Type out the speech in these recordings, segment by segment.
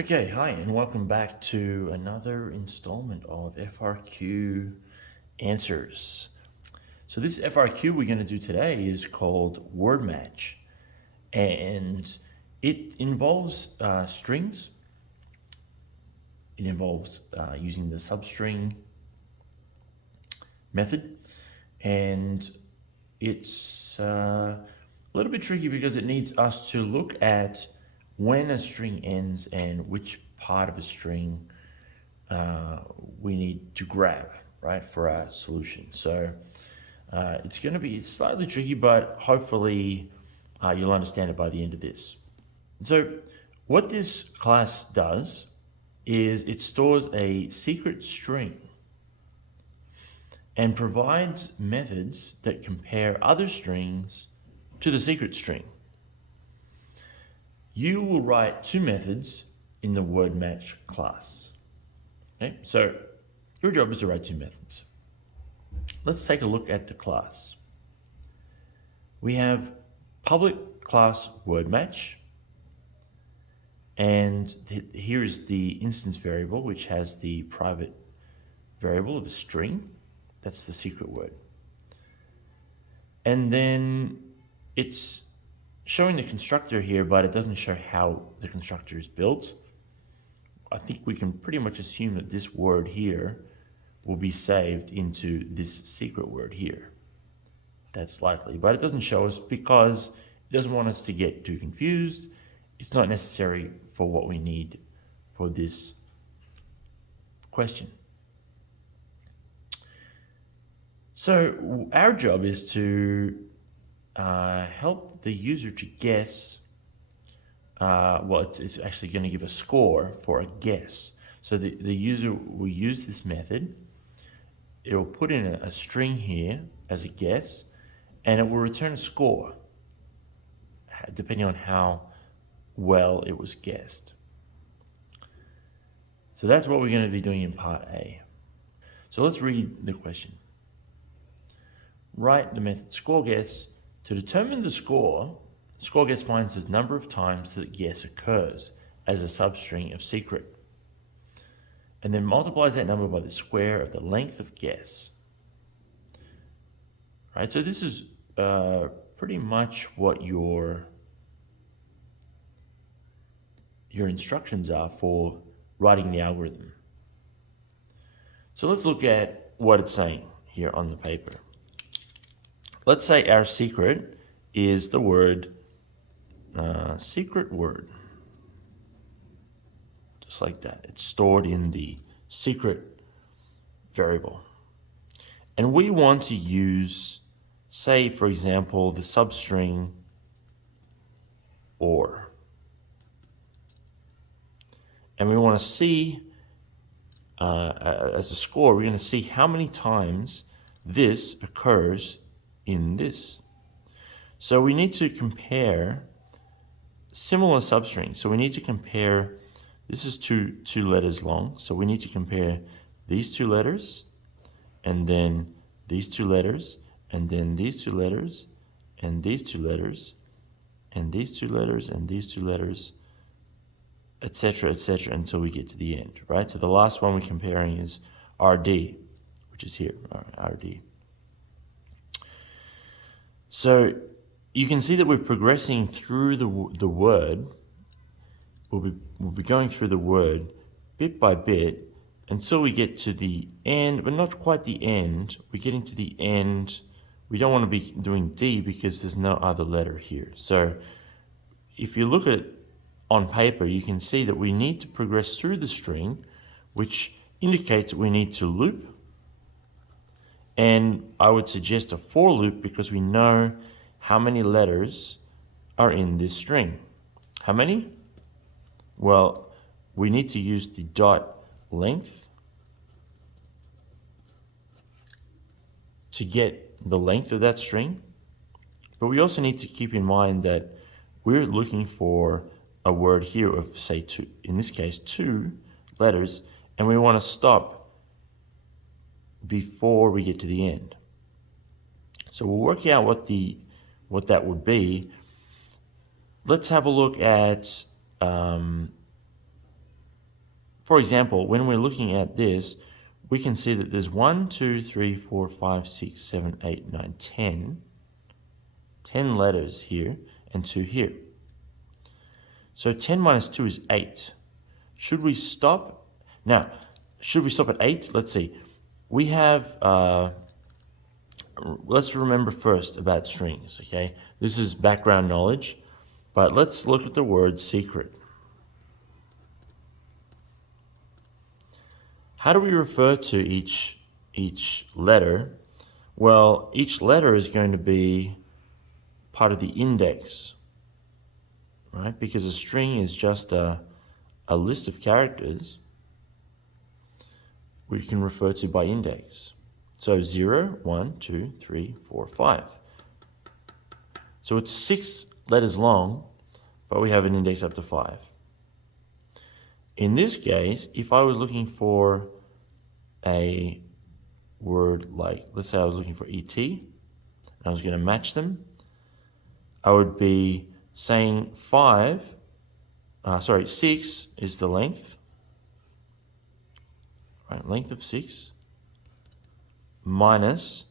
Okay, hi, and welcome back to another installment of FRQ answers. So this FRQ we're going to do today is called WordMatch, and it involves strings. It involves using the substring method, and it's a little bit tricky because it needs us to look at when a string ends and which part of a string we need to grab, right, for our solution. So it's going to be slightly tricky, but hopefully you'll understand it by the end of this. So what this class does is it stores a secret string and provides methods that compare other strings to the secret string. You will write two methods in the WordMatch class. Okay, so your job is to write two methods. Let's take a look at the class. We have public class WordMatch, and here is the instance variable, which has the private variable of a string. That's the secret word. And then it's showing the constructor here, but it doesn't show how the constructor is built. I think we can pretty much assume that this word here will be saved into this secret word here. That's likely, but it doesn't show us because it doesn't want us to get too confused. It's not necessary for what we need for this question. So our job is to help the user to guess. It's actually going to give a score for a guess. So the user will use this method. It will put in a string here as a guess, and it will return a score depending on how well it was guessed. So that's what we're going to be doing in part A. So let's read the question. Write the method scoreGuess. To determine the score, scoreGuess finds the number of times that guess occurs as a substring of secret, and then multiplies that number by the square of the length of guess. Right, so this is pretty much what your instructions are for writing the algorithm. So let's look at what it's saying here on the paper. Let's say our secret is the word secret word. Just like that. It's stored in the secret variable. And we want to use, say, for example, the substring or. And we want to see, as a score, we're going to see how many times this occurs in this. So we need to compare similar substrings. So we need to compare, this is two letters long, so we need to compare these two letters, and then these two letters, and then these two letters, and these two letters, and these two letters, and these two letters, etc., until we get to the end, right? So the last one we're comparing is RD, which is here, RD. So you can see that we're progressing through the word. We'll be going through the word bit by bit until we get to the end, but not quite the end. We're getting to the end. We don't want to be doing D because there's no other letter here. So if you look at it on paper, you can see that we need to progress through the string, which indicates that we need to loop. And I would suggest a for loop because we know how many letters are in this string. How many? Well, we need to use the dot length to get the length of that string. But we also need to keep in mind that we're looking for a word here of, say, two, in this case, 2 letters, and we want to stop before we get to the end. So we'll work out what that would be. Let's have a look at For example, when we're looking at this, we can see that there's 1, 2, 3, 4, 5, 6, 7, 8, 9, 10 letters here and 2 here. So 10 minus 2 is 8. Should we stop? Now, should we stop at 8? Let's see. We have, let's remember first about strings, okay? This is background knowledge, but let's look at the word secret. How do we refer to each letter? Well, each letter is going to be part of the index, right? Because a string is just a list of characters we can refer to by index. So 0, 1, 2, 3, 4, 5. So it's 6 letters long, but we have an index up to 5. In this case, if I was looking for a word like, let's say I was looking for ET, and I was going to match them, I would be saying 6 is the length, right? Length of 6 minus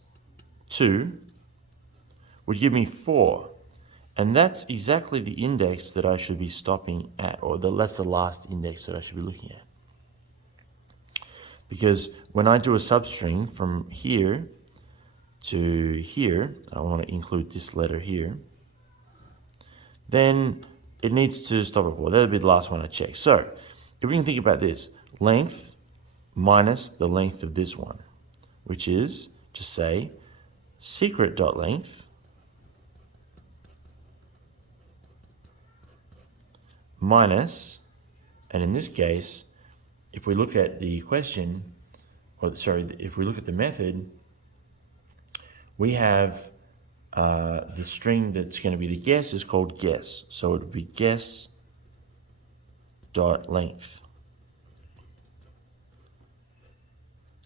2 would give me 4. And that's exactly the index that I should be stopping at, or that's the last index that I should be looking at. Because when I do a substring from here to here, I want to include this letter here, then it needs to stop at 4. That'll be the last one I check. So if we can think about this, length minus the length of this one, which is, just say, secret.length minus, and in this case, if we look at the question, or sorry, if we look at the method, we have the string that's going to be the guess is called guess. So it would be guess.length.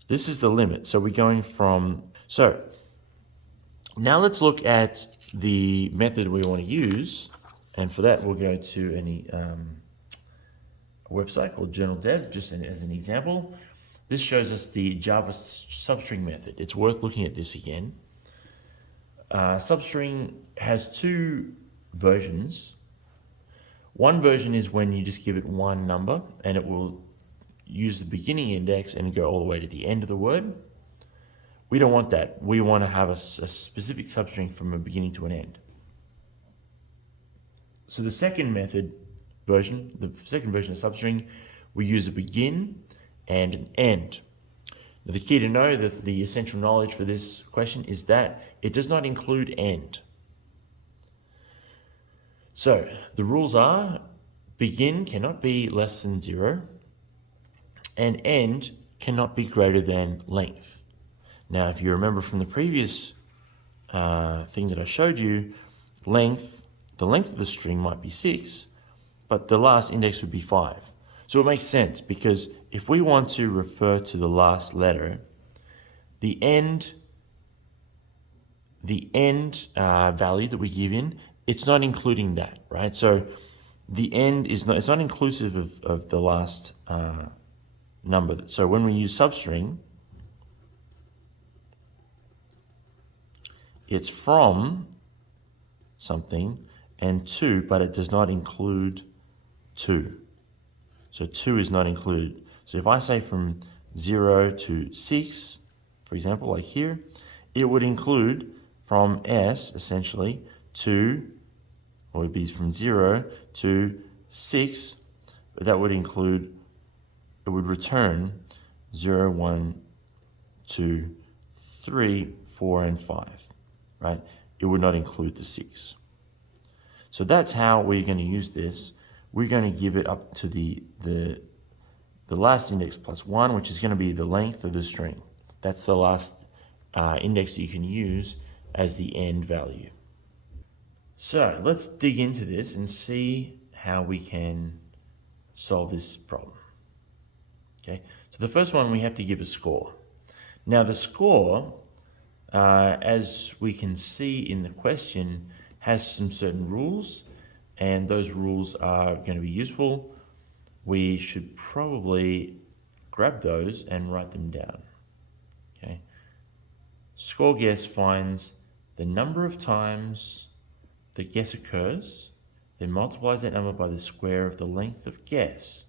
This is the limit. So we're going from, so now let's look at the method we want to use. And for that, we'll go to a website called Journal Dev, just as an example. This shows us the Java substring method. It's worth looking at this again. Substring has 2 versions. One version is when you just give it one number, and it will use the beginning index and go all the way to the end of the word. We don't want that. We want to have a specific substring from a beginning to an end. So the second version of substring, we use a begin and an end. Now the key to know, that the essential knowledge for this question is that it does not include end. So the rules are, begin cannot be less than 0, and end cannot be greater than length. Now, if you remember from the previous thing that I showed you, the length of the string might be 6, but the last index would be 5. So it makes sense, because if we want to refer to the last letter, the end value that we give in, it's not including that, right? So the end is not, it's not inclusive of the last number. So when we use substring, it's from something and to, but it does not include 2. So 2 is not included. So if I say from 0 to 6, for example, like here, it would include from S, essentially, to, or it would be from 0 to 6, but that would include, it would return 0, 1, 2, 3, 4, and 5, right? It would not include the 6. So that's how we're going to use this. We're going to give it up to the last index plus 1, which is going to be the length of the string. That's the last index that you can use as the end value. So let's dig into this and see how we can solve this problem. Okay, so the first one, we have to give a score. Now the score, as we can see in the question, has some certain rules, and those rules are going to be useful we should probably grab those and write them down. Okay. Score guess finds the number of times the guess occurs, then multiplies that number by the square of the length of guess.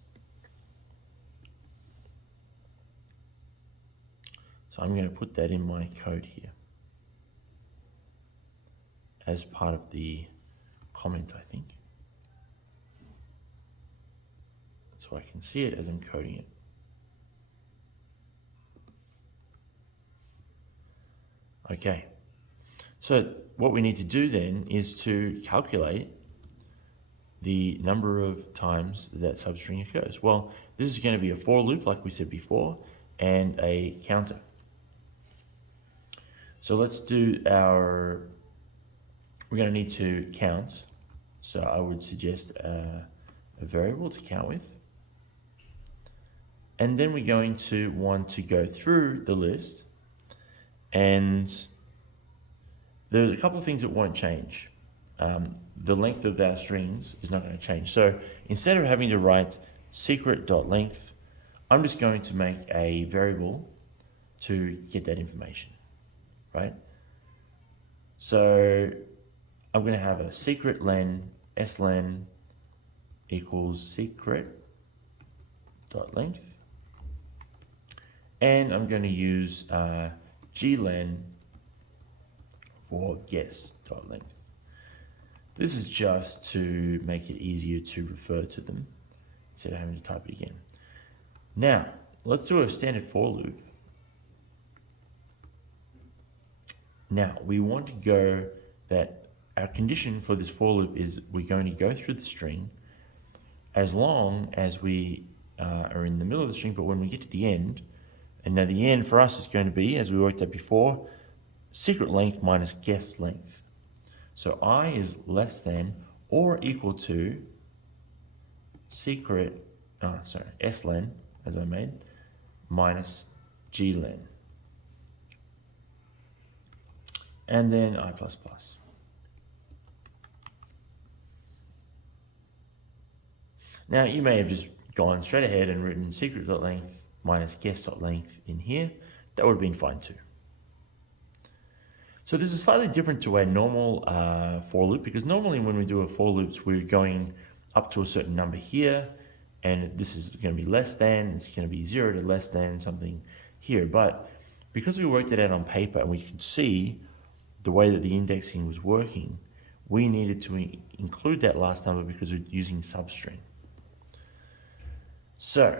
So I'm going to put that in my code here as part of the comment, I think. So I can see it as I'm coding it. Okay, so what we need to do then is to calculate the number of times that substring occurs. Well, this is going to be a for loop like we said before, and a counter. So let's do we're going to need to count. So I would suggest a variable to count with. And then we're going to want to go through the list, and there's a couple of things that won't change. The length of our strings is not going to change. So instead of having to write secret.length, I'm just going to make a variable to get that information, right? So I'm going to have a secret len slen equals secret.length, and I'm going to use glen for guess.length. This is just to make it easier to refer to them instead of having to type it again. Now, let's do a standard for loop. Now, we want to go that our condition for this for loop is we're going to go through the string as long as we are in the middle of the string, but when we get to the end, and now the end for us is going to be, as we worked out before, secret length minus guess length. So I is less than or equal to slen, as I made, minus glen. And then I++. Now you may have just gone straight ahead and written secret.length minus guess.length in here. That would have been fine too. So this is slightly different to a normal for loop, because normally when we do a for loops, we're going up to a certain number here, and this is going to be less than, it's going to be 0 to less than something here. But because we worked it out on paper and we could see the way that the indexing was working, we needed to include that last number because we're using substring. So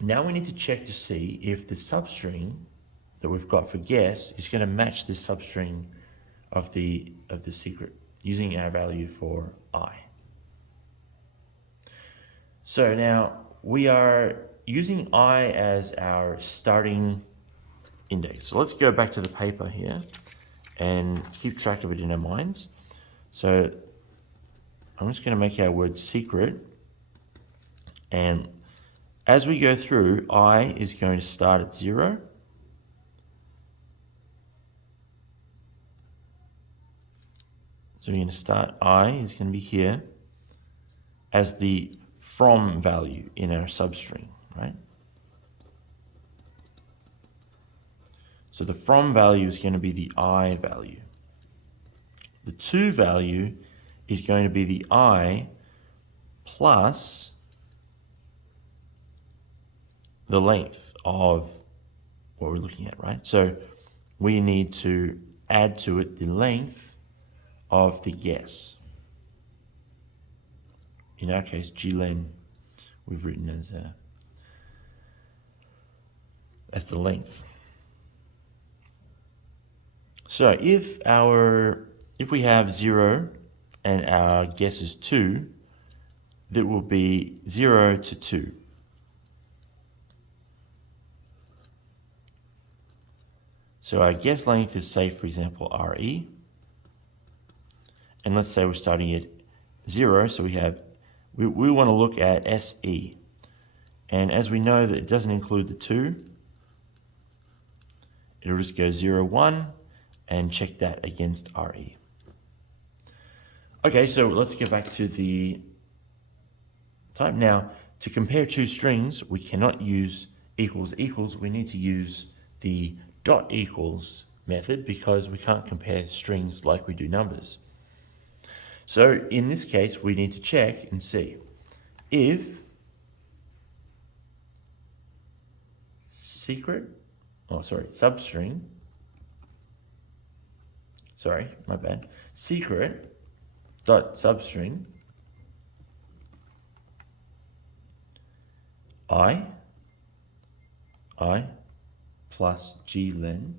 now we need to check to see if the substring that we've got for guess is going to match this substring of the secret using our value for I. So now we are using I as our starting index. So let's go back to the paper here and keep track of it in our minds. So I'm just going to make our word secret, and as we go through, I is going to start at 0. So we're going to start, I is going to be here as the from value in our substring, right? So the from value is going to be the I value. The to value is going to be the I plus the length of what we're looking at, right? So we need to add to it the length of the guess. In our case, glen we've written as the length. So if we have 0 and our guess is 2, that will be 0 to 2. So our guess length is, say, for example, RE. And let's say we're starting at 0, so we want to look at SE. And as we know that it doesn't include the 2, it'll just go 0, 1, and check that against RE. Okay, so let's get back to the type. Now, to compare two strings, we cannot use equals equals. We need to use the dot equals method because we can't compare strings like we do numbers. So in this case, we need to check and see if substring, secret dot substring I plus glen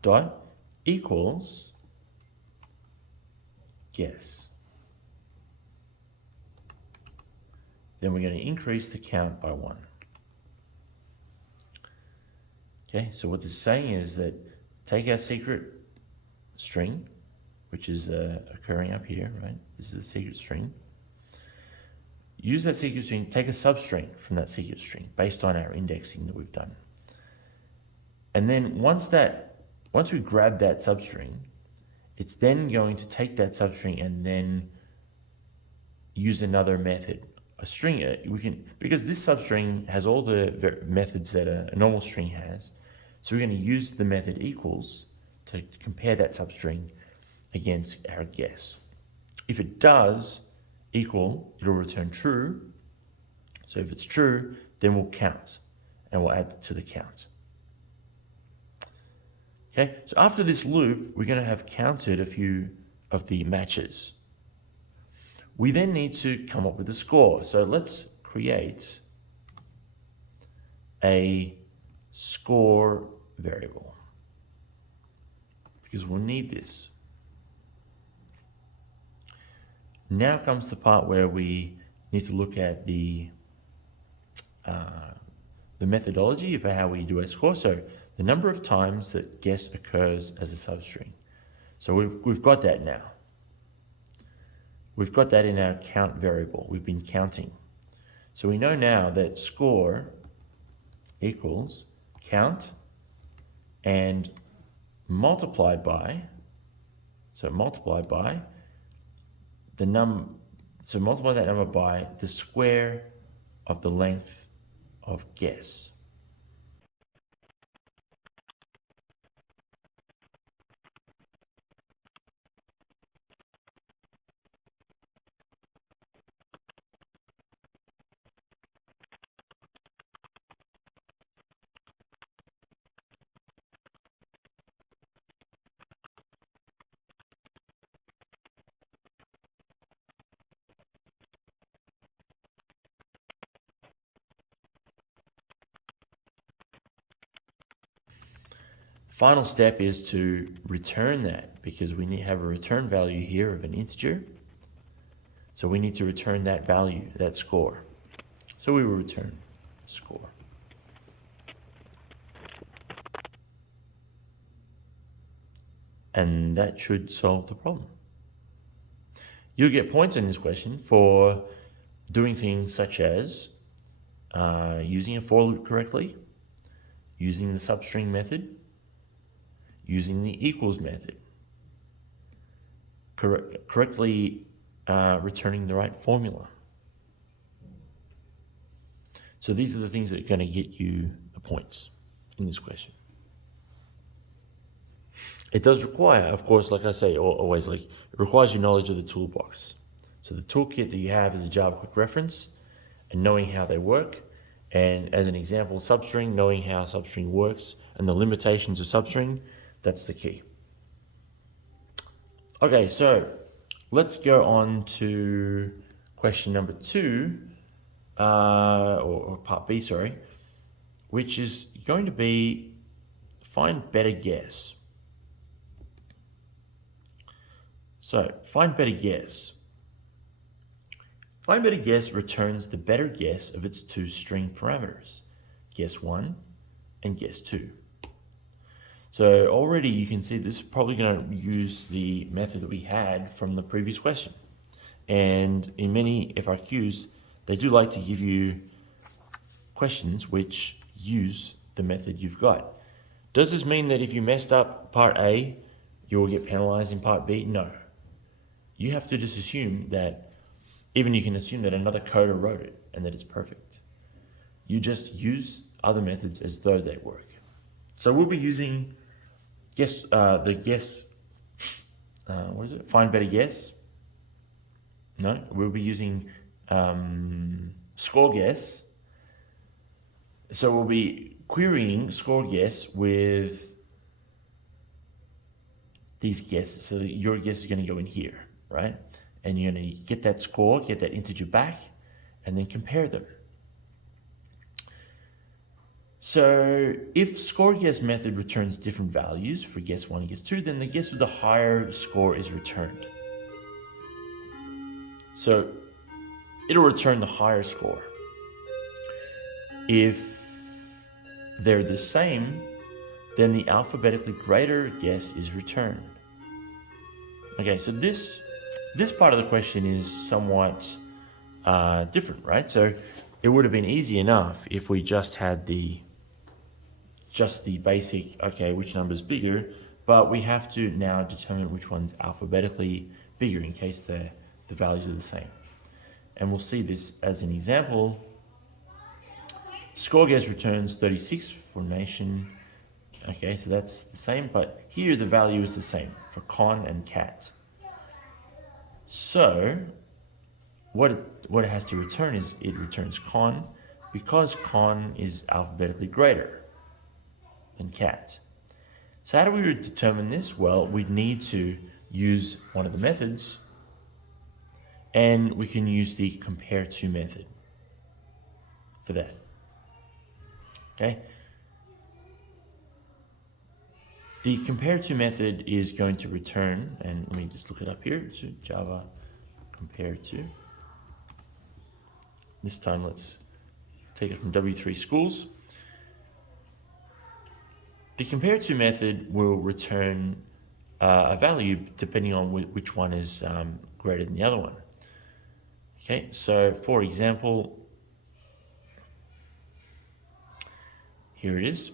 dot equals guess. Then we're going to increase the count by 1. Okay, so what this is saying is that take our secret string, which is occurring up here, right? This is the secret string. Use that secret string, take a substring from that secret string based on our indexing that we've done. And then once we grab that substring, it's then going to take that substring and then use another method. A string, because this substring has all the methods that a normal string has, so we're going to use the method equals to compare that substring against our guess. If it does equal, it'll return true. So if it's true, then we'll count and we'll add to the count. Okay, so after this loop, we're going to have counted a few of the matches. We then need to come up with a score. So let's create a score variable because we'll need this. Now comes the part where we need to look at the methodology for how we do a score. So the number of times that guess occurs as a substring. So we've got that now. We've got that in our count variable. We've been counting. So we know now that score equals count and multiplied by the multiply that number by the square of the length of guess. Final step is to return that because we need to have a return value here of an integer. So we need to return that value, that score. So we will return score. And that should solve the problem. You'll get points in this question for doing things such as using a for loop correctly, using the substring method, using the equals method, correctly returning the right formula. So these are the things that are going to get you the points in this question. It does require, of course, like I say, always, it requires your knowledge of the toolbox. So the toolkit that you have is a Java quick reference and knowing how they work. And as an example, substring, knowing how substring works and the limitations of substring, that's the key. Okay, so let's go on to question number 2, or part B, sorry, which is going to be find better guess. So find better guess. Find better guess returns the better guess of its two string parameters, guess 1 and guess 2. So already you can see this is probably going to use the method that we had from the previous question. And in many FRQs, they do like to give you questions which use the method you've got. Does this mean that if you messed up part A, you will get penalized in part B? No. you have to just assume that, even you can assume that another coder wrote it and that it's perfect. You just use other methods as though they work. So we'll be using find better guess. No, we'll be using score guess. So we'll be querying score guess with these guesses. So your guess is going to go in here, right? And you're going to get that score, get that integer back, and then compare them. So if score guess method returns different values for guess 1 and guess 2, then the guess with the higher score is returned. So it'll return the higher score. If they're the same, then the alphabetically greater guess is returned. Okay, so this part of the question is somewhat different, right? So it would have been easy enough if we just had the basic, okay, which number is bigger, but we have to now determine which one's alphabetically bigger in case the values are the same. And we'll see this as an example. Score guess returns 36 for nation. Okay, so that's the same, but here the value is the same for con and cat. So what it has to return is it returns con because con is alphabetically greater than cat. So how do we determine this? Well, we need to use one of the methods, and we can use the compareTo method for that. Okay. The compareTo method is going to return, and let me just look it up here. So Java compareTo. This time let's take it from W3 Schools. The compareTo method will return a value depending on which one is greater than the other one. Okay, so for example, here it is.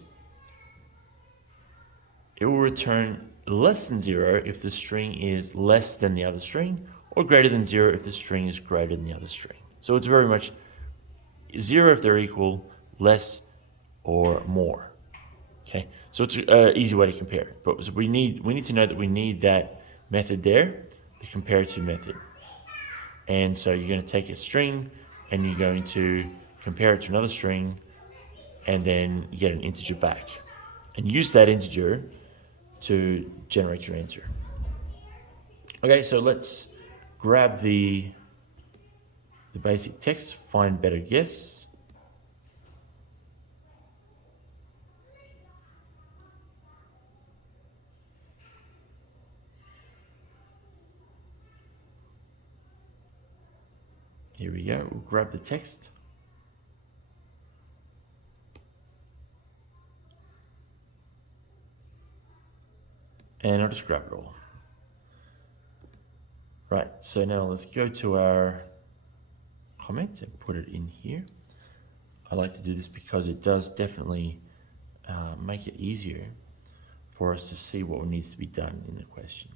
It will return less than 0 if the string is less than the other string, or greater than 0 if the string is greater than the other string. So it's very much 0 if they're equal, less or more. Okay, so it's an easy way to compare. But we need to know that we need that method there, the compareTo method. And so you're going to take a string and you're going to compare it to another string, and then you get an integer back, and use that integer to generate your answer. Okay, so let's grab the basic text, find better guess. Here we go, we'll grab the text. And I'll just grab it all. Right, so now let's go to our comments and put it in here. I like to do this because it does definitely make it easier for us to see what needs to be done in the question.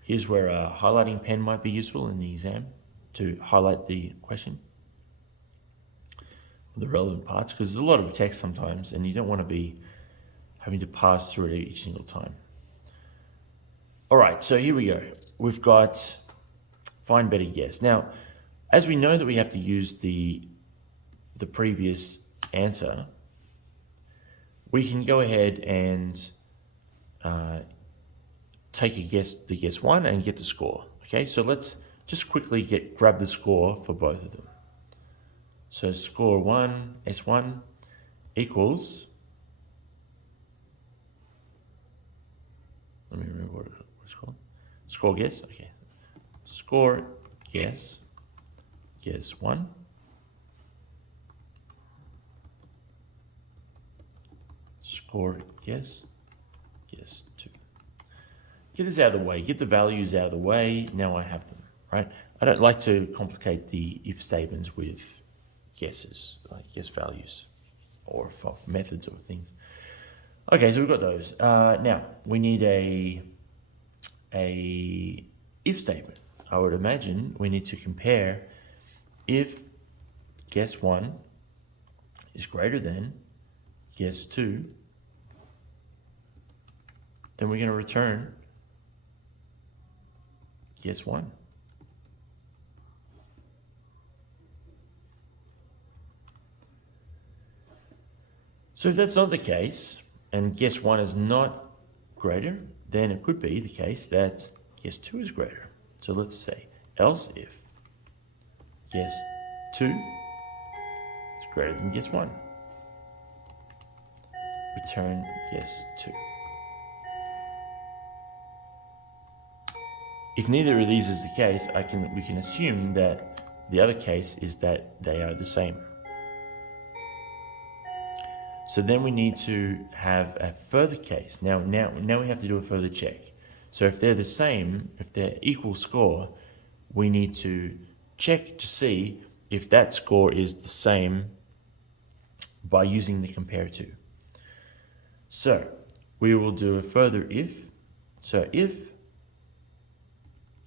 Here's where a highlighting pen might be useful in the exam to highlight the question, the relevant parts, because there's a lot of text sometimes and you don't want to be having to pass through it each single time. All right, so here we go. We've got find better guess. Now, as we know that we have to use the previous answer, we can go ahead and take the guess 1 and get the score. Okay, so let's just quickly grab the score for both of them. So score 1, S1 equals, let me remember what it's called. Score guess, okay. Score guess 1. Score guess 2. Get this out of the way, get the values out of the way, now I have them, right? I don't like to complicate the if statements with guesses, like guess values, or for methods or things. Okay, so we've got those. Now we need a if statement. I would imagine we need to compare if guess 1 is greater than guess 2, then we're going to return guess 1. So if that's not the case, and guess 1 is not greater, then it could be the case that guess 2 is greater. So let's say else if guess 2 is greater than guess 1. Return guess 2. If neither of these is the case, we can assume that the other case is that they are the same. So then we need to have a further case. Now we have to do a further check. So if they're the same, if they're equal score, we need to check to see if that score is the same by using the compareTo. So we will do a further if. So if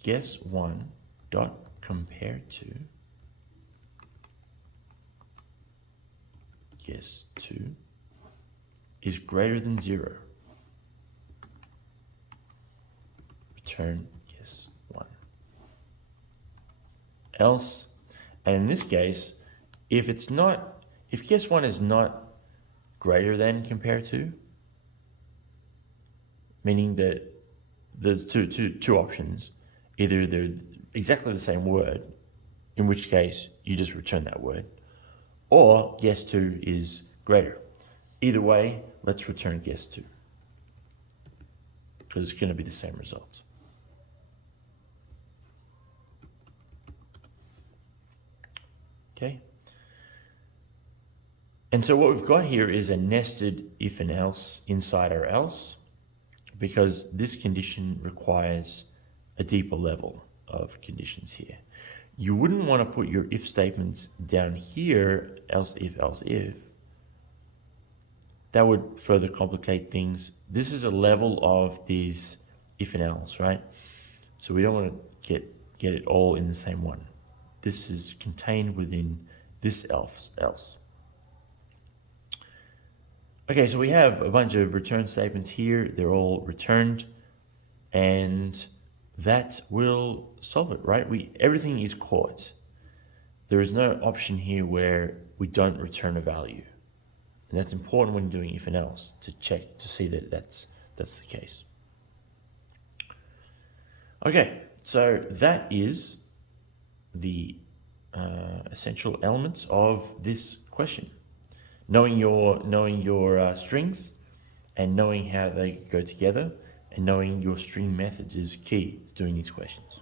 guess 1 dot compareTo guess 2 is greater than 0, return guess 1. Else, and in this case, if guess 1 is not greater than compareTo, meaning that there's two options, either they're exactly the same word, in which case you just return that word, or guess 2 is greater. Either way, let's return guess 2, because it's going to be the same result. Okay. And so what we've got here is a nested if and else inside our else, because this condition requires a deeper level of conditions here. You wouldn't want to put your if statements down here, else if. That would further complicate things. This is a level of these if and else, right? So we don't want to get it all in the same one. This is contained within this else. Okay, so we have a bunch of return statements here. They're all returned, and that will solve it, right? Everything is caught. There is no option here where we don't return a value. And that's important when doing if and else, to check to see that that's the case. Okay, so that is the essential elements of this question. Knowing your strings and knowing how they go together and knowing your string methods is key to doing these questions.